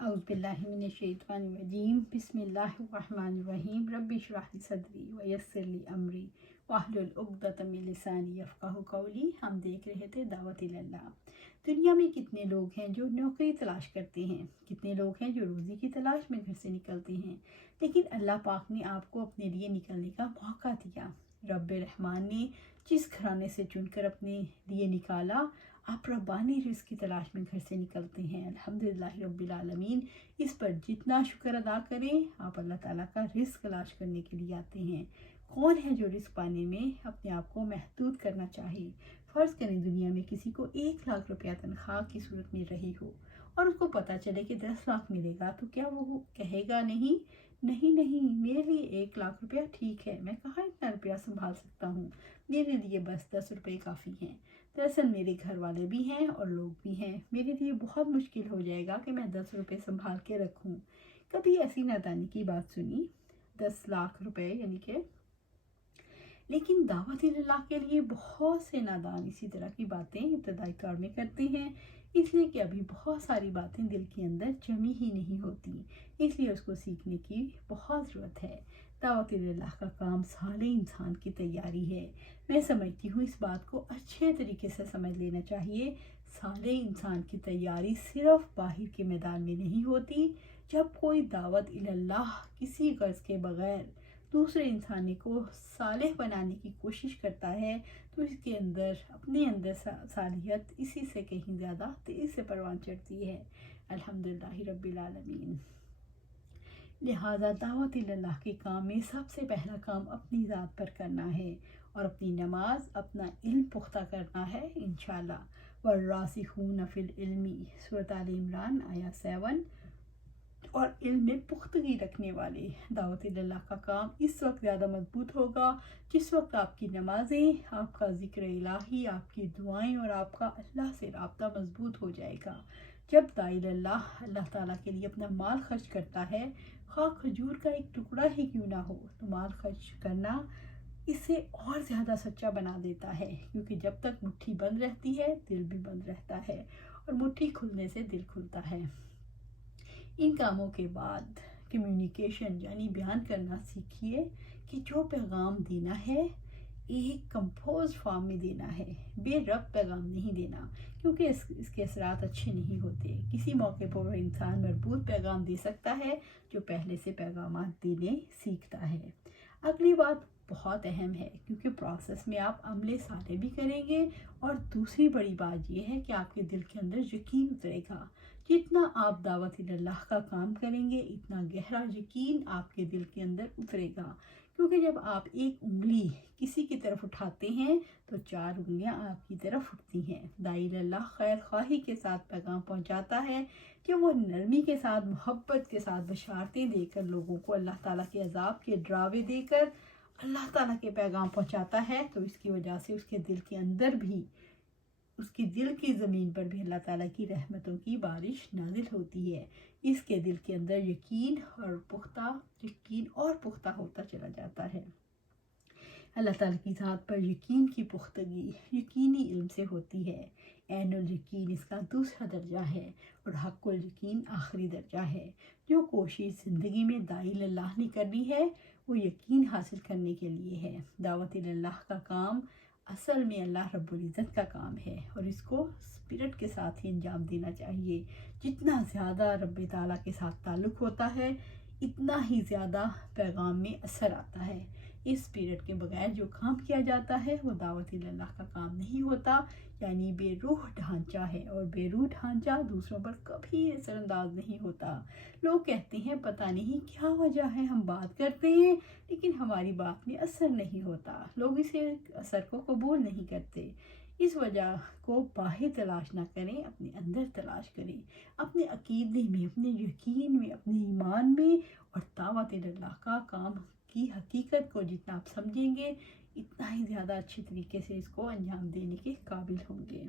अऊज़ु बिल्लाहि मिनश्शैतानिर्रजीम बिस्मिल्लाहिर्रहमानिर्रहीम रब्बि इश्रह ली सदरी व यस्सिर ली अमरी वाहलुल उक़दतम मिन लिसानी यफ़क़हू क़ौली। हम देख रहे थे दावत इलल्लाह। दुनिया में कितने लोग हैं जो नौकरी तलाश करते हैं, कितने लोग हैं जो रोज़ी की तलाश में घर से निकलते हैं, लेकिन अल्लाह पाक ने आपको अपने लिए निकलने का मौका दिया। रब्ब रहमान ने जिस घराने से चुनकर अपने लिए निकाला, आप रब्बानी रिज़्क़ की तलाश में घर से निकलते हैं। अल्हम्दुलिल्लाह रब्बिल आलमीन। इस पर जितना शुक्र अदा करें, आप अल्लाह ताला का रिज़्क़ तलाश करने के लिए आते हैं। कौन है जो रिज़्क़ पाने में अपने आप को महदूद करना चाहे? फ़र्ज़ करें दुनिया में किसी को 1 लाख रुपया तनख्वाह की सूरत मिल रही हो और उसको पता चले कि 10 लाख मिलेगा, तो क्या वो कहेगा नहीं नहीं मेरे लिए 1 लाख रुपया ठीक है, मैं कहाँ इतना रुपया संभाल सकता हूँ, मेरे लिए बस 10 रुपये काफ़ी हैं। दरअसल मेरे घर वाले भी हैं और लोग भी हैं, मेरे लिए बहुत मुश्किल हो जाएगा कि मैं 10 रुपये संभाल के रखूं। कभी ऐसी नादानी की बात सुनी? 10 लाख रुपए यानी कि। लेकिन दावत इल्लाह के लिए बहुत से नादान इसी तरह की बातें इब्तदाई दौर में करते हैं, इसलिए कि अभी बहुत सारी बातें दिल के अंदर जमी ही नहीं होती, इसलिए उसको सीखने की बहुत ज़रूरत है। दावत इल्लाह का काम साले इंसान की तैयारी है। मैं समझती हूँ इस बात को अच्छे तरीके से समझ लेना चाहिए। साले इंसान की तैयारी सिर्फ बाहर के मैदान में नहीं होती। जब कोई दावत इल्लाह किसी गर्ज के बगैर दूसरे इंसान को सालेह बनाने की कोशिश करता है, तो इसके अंदर अपने अंदर सालियत इसी से कहीं ज़्यादा तेज़ी से परवान चढ़ती है। अल्हम्दुलिल्लाह रब्बिल आलमीन। लिहाजा दावत इल्लाह के काम में सबसे पहला काम अपनी ज़ात पर करना है और अपनी नमाज, अपना इल्म पुख्ता करना है इंशाअल्लाह। वर्रासिखून फिल इल्मी, सूरत आल इमरान आया 7। और इल्म में पुख्तगी रखने वाले। दावत इल्लाह का काम इस वक्त ज़्यादा मजबूत होगा जिस वक्त आपकी नमाजें, आपका ज़िक्र इलाही, आपकी दुआएं और आपका अल्लाह से राब्ता मजबूत हो जाएगा। जब दाई अल्लाह ताला के लिए अपना माल खर्च करता है, खा खजूर का एक टुकड़ा ही क्यों ना हो, तो माल खर्च करना इसे और ज़्यादा सच्चा बना देता है, क्योंकि जब तक मुट्ठी बंद रहती है दिल भी बंद रहता है और मुट्ठी खुलने से दिल खुलता है। इन कामों के बाद कम्युनिकेशन यानी बयान करना सीखिए कि जो पैगाम देना है एक कंपोज फॉर्म में देना है, बेरब पैगाम नहीं देना, क्योंकि इसके असरात अच्छे नहीं होते। किसी मौके पर वह इंसान मरबूत पैगाम दे सकता है जो पहले से पैगाम देने सीखता है। अगली बात बहुत अहम है, क्योंकि प्रोसेस में आप अमले साले भी करेंगे और दूसरी बड़ी बात यह है कि आपके दिल के अंदर यकीन उतरेगा। जितना आप दावत इल्लाह का काम करेंगे, इतना गहरा यकीन आपके दिल के अंदर उतरेगा, क्योंकि जब आप एक उंगली किसी की तरफ उठाते हैं तो 4 उंगलियां आपकी तरफ उठती हैं। दाई इल्लाह खैर ख्वाही के साथ पैगाम पहुंचाता है, जब वो नरमी के साथ, मोहब्बत के साथ बशारतें देकर लोगों को अल्लाह ताला के अजाब के डरावे देकर अल्लाह ताला के पैगाम पहुंचाता है, तो इसकी वजह से उसके दिल के अंदर भी, उसके दिल की ज़मीन पर भी अल्लाह ताला की रहमतों की बारिश नाजिल होती है। इसके दिल के अंदर यकीन और पुख्ता होता चला जाता है। अल्लाह ताला की ज़ात पर यकीन की पुख्तगी यकीनी इल्म से होती है। ऐनुल यकीन इसका दूसरा दर्जा है और हक़्कुल यकीन आखिरी दर्जा है। जो कोशिश ज़िंदगी में दाई इल्लाह ने करनी है वो यकीन हासिल करने के लिए है। दावत इल्लाह का काम असल में अल्लाह रब्बुल इज़्ज़त का काम है और इसको स्पिरिट के साथ ही अंजाम देना चाहिए। जितना ज़्यादा रब्बे ताला के साथ ताल्लुक़ होता है, इतना ही ज़्यादा पैगाम में असर आता है। इस स्पिरिट के बगैर जो काम किया जाता है वो दावत इल्लाह का काम नहीं होता, यानी बेरूह ढांचा है, और बेरूह ढांचा दूसरों पर कभी असरअंदाज नहीं होता। लोग कहते हैं पता नहीं क्या वजह है, हम बात करते हैं लेकिन हमारी बात में असर नहीं होता, लोग इसे असर को कबूल नहीं करते। इस वजह को बाहर तलाश ना करें, अपने अंदर तलाश करें, अपने अकीदे में, अपने यकीन में, अपने ईमान में, और दावत इल्लाह का काम की हकीकत को जितना आप समझेंगे इतना ही ज़्यादा अच्छे तरीके से इसको अंजाम देने के काबिल होंगे।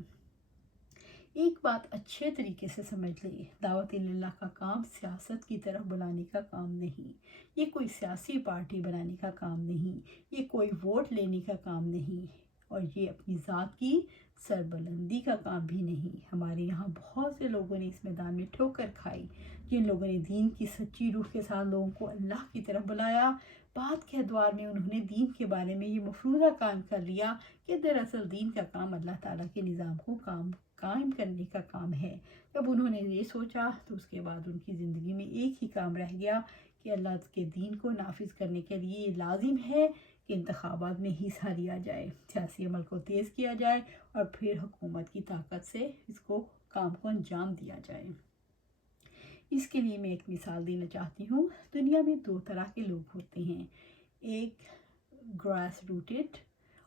एक बात अच्छे तरीके से समझ लें, दावत इल्लाह का काम सियासत की तरफ बुलाने का काम नहीं, ये कोई सियासी पार्टी बनाने का काम नहीं, ये कोई वोट लेने का काम नहीं। اور یہ اپنی ذات کی سربلندی کا کام بھی نہیں۔ ہمارے یہاں بہت سے لوگوں نے اس میدان میں ٹھوکر کھائی، جن لوگوں نے دین کی سچی روح کے ساتھ لوگوں کو اللہ کی طرف بلایا، بعد کے ادوار میں انہوں نے دین کے بارے میں یہ مفروضہ قائم کر لیا کہ دراصل دین کا کام اللہ تعالیٰ کے نظام کو قائم کرنے کا کام ہے۔ جب انہوں نے یہ سوچا تو اس کے بعد ان کی زندگی میں ایک ہی کام رہ گیا کہ اللہ کے دین کو نافذ کرنے کے لیے یہ لازم ہے کہ انتخابات میں حصہ لیا جائے، سیاسی عمل کو تیز کیا جائے اور پھر حکومت کی طاقت سے اس کام کو انجام دیا جائے۔ اس کے لیے میں ایک مثال دینا چاہتی ہوں۔ دنیا میں دو طرح کے لوگ ہوتے ہیں، ایک گراس روٹڈ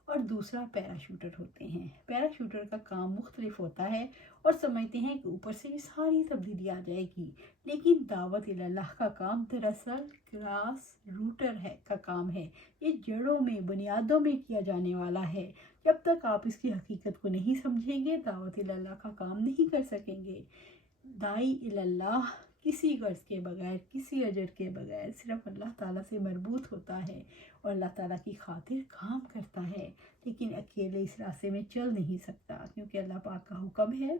اور دوسرا پیراشوٹر ہوتے ہیں۔ پیراشوٹر کا کام مختلف ہوتا ہے اور سمجھتے ہیں کہ اوپر سے یہ ساری تبدیلی آ جائے گی، لیکن دعوت اللہ کا کام دراصل گراس روٹر کا کام ہے۔ یہ جڑوں میں، بنیادوں میں کیا جانے والا ہے۔ جب تک آپ اس کی حقیقت کو نہیں سمجھیں گے، دعوت اللہ کا کام نہیں کر سکیں گے۔ داعی اللہ کسی غرض کے بغیر، کسی اجر کے بغیر صرف اللہ تعالیٰ سے مربوط ہوتا ہے اور اللہ تعالیٰ کی خاطر کام کرتا ہے، لیکن اکیلے اس راستے میں چل نہیں سکتا، کیونکہ اللہ پاک کا حکم ہے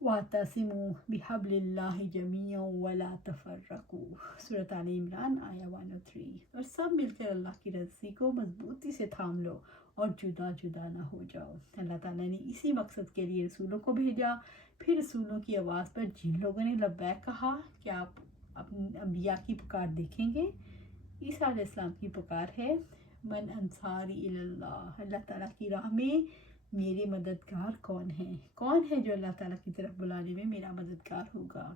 وَاعْتَصِمُوا بِحَبْلِ اللَّهِ جَمِيعًا وَلَا تَفَرَّقُوا، سورۃ آل عمران آیہ 103۔ اور سب مل کر اللہ کی رضی کو مضبوطی سے تھام لو اور جدا جدا نہ ہو جاؤ۔ اللہ تعالیٰ نے اسی مقصد کے لیے رسولوں کو بھیجا۔ پھر رسولوں کی آواز پر جن لوگوں نے لبیک کہا، کیا آپ اپنے انبیاء کی پکار دیکھیں گے؟ عیسیٰ علیہ السلام کی پکار ہے من انصاری اللہ، اللہ تعالیٰ کی راہ میں میرے مددگار کون ہے جو اللہ تعالیٰ کی طرف بلانے میں میرا مددگار ہوگا۔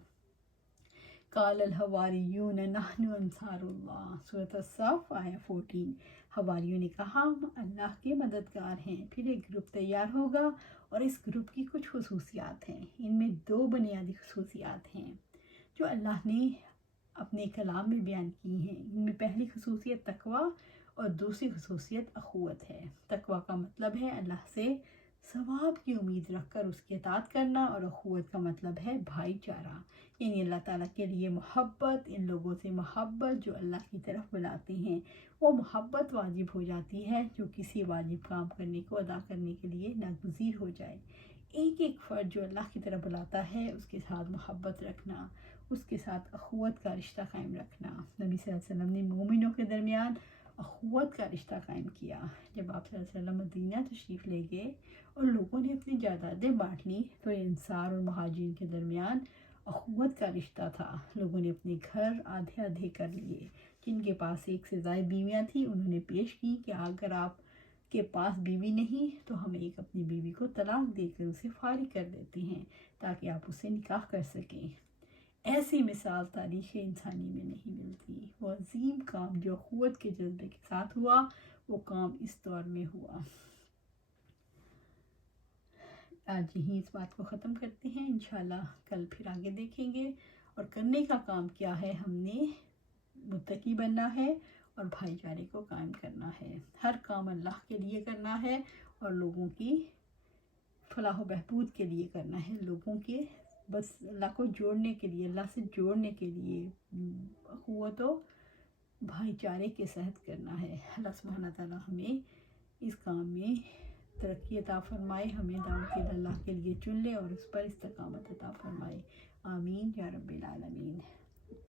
قال الحواریون نحن انصار اللہ، سورۃ الصف آیہ 14۔ حواریوں نے کہا ہم اللہ کے مددگار ہیں۔ پھر ایک گروپ تیار ہوگا اور اس گروپ کی کچھ خصوصیات ہیں۔ ان میں دو بنیادی خصوصیات ہیں جو اللہ نے اپنے کلام میں بیان کی ہیں۔ ان میں پہلی خصوصیت تقوی اور دوسری خصوصیت اخوت ہے۔ تقوی کا مطلب ہے اللہ سے ثواب کی امید رکھ کر اس کی اطاعت کرنا، اور اخوت کا مطلب ہے بھائی چارہ، یعنی اللہ تعالیٰ کے لیے محبت، ان لوگوں سے محبت جو اللہ کی طرف بلاتے ہیں۔ وہ محبت واجب ہو جاتی ہے جو کسی واجب کام کرنے کو ادا کرنے کے لیے ناگزیر ہو جائے۔ ایک ایک فرد جو اللہ کی طرف بلاتا ہے اس کے ساتھ محبت رکھنا، اس کے ساتھ اخوت کا رشتہ قائم رکھنا۔ نبی صلی اللہ علیہ وسلم نے مومنوں کے درمیان اخوت کا رشتہ قائم کیا۔ جب آپ صلی اللہ علیہ وسلم مدینہ تشریف لے گئے اور لوگوں نے اپنی جائیدادیں بانٹ لیں تو انصار اور مہاجرین کے درمیان اخوت کا رشتہ تھا۔ لوگوں نے اپنے گھر آدھے آدھے کر لیے۔ جن کے پاس ایک سے زائد بیویاں تھیں انہوں نے پیش کی کہ اگر آپ کے پاس بیوی نہیں تو ہم ایک اپنی بیوی کو طلاق دے کر اسے فارغ کر دیتے ہیں تاکہ آپ اسے نکاح کر سکیں۔ ایسی مثال تاریخ انسانی میں نہیں ملتی۔ وہ عظیم کام جو اخوت کے جذبے کے ساتھ ہوا، وہ کام اس دور میں ہوا۔ آج یہیں اس بات کو ختم کرتے ہیں، انشاءاللہ کل پھر آگے دیکھیں گے۔ اور کرنے کا کام کیا ہے، ہم نے متقی بننا ہے اور بھائی چارے کو قائم کرنا ہے۔ ہر کام اللہ کے لیے کرنا ہے اور لوگوں کی فلاح و بہبود کے لیے کرنا ہے، لوگوں کے بس اللہ کو جوڑنے کے لیے، اللہ سے جوڑنے کے لیے اخوت و بھائی چارے کے ساتھ کرنا ہے۔ اللہ سبحانہ تعالیٰ ہمیں اس کام میں ترقی عطا فرمائے، ہمیں دعوت اللہ کے لیے چن لے اور اس پر استقامت عطا فرمائے۔ آمین یا رب العالمین۔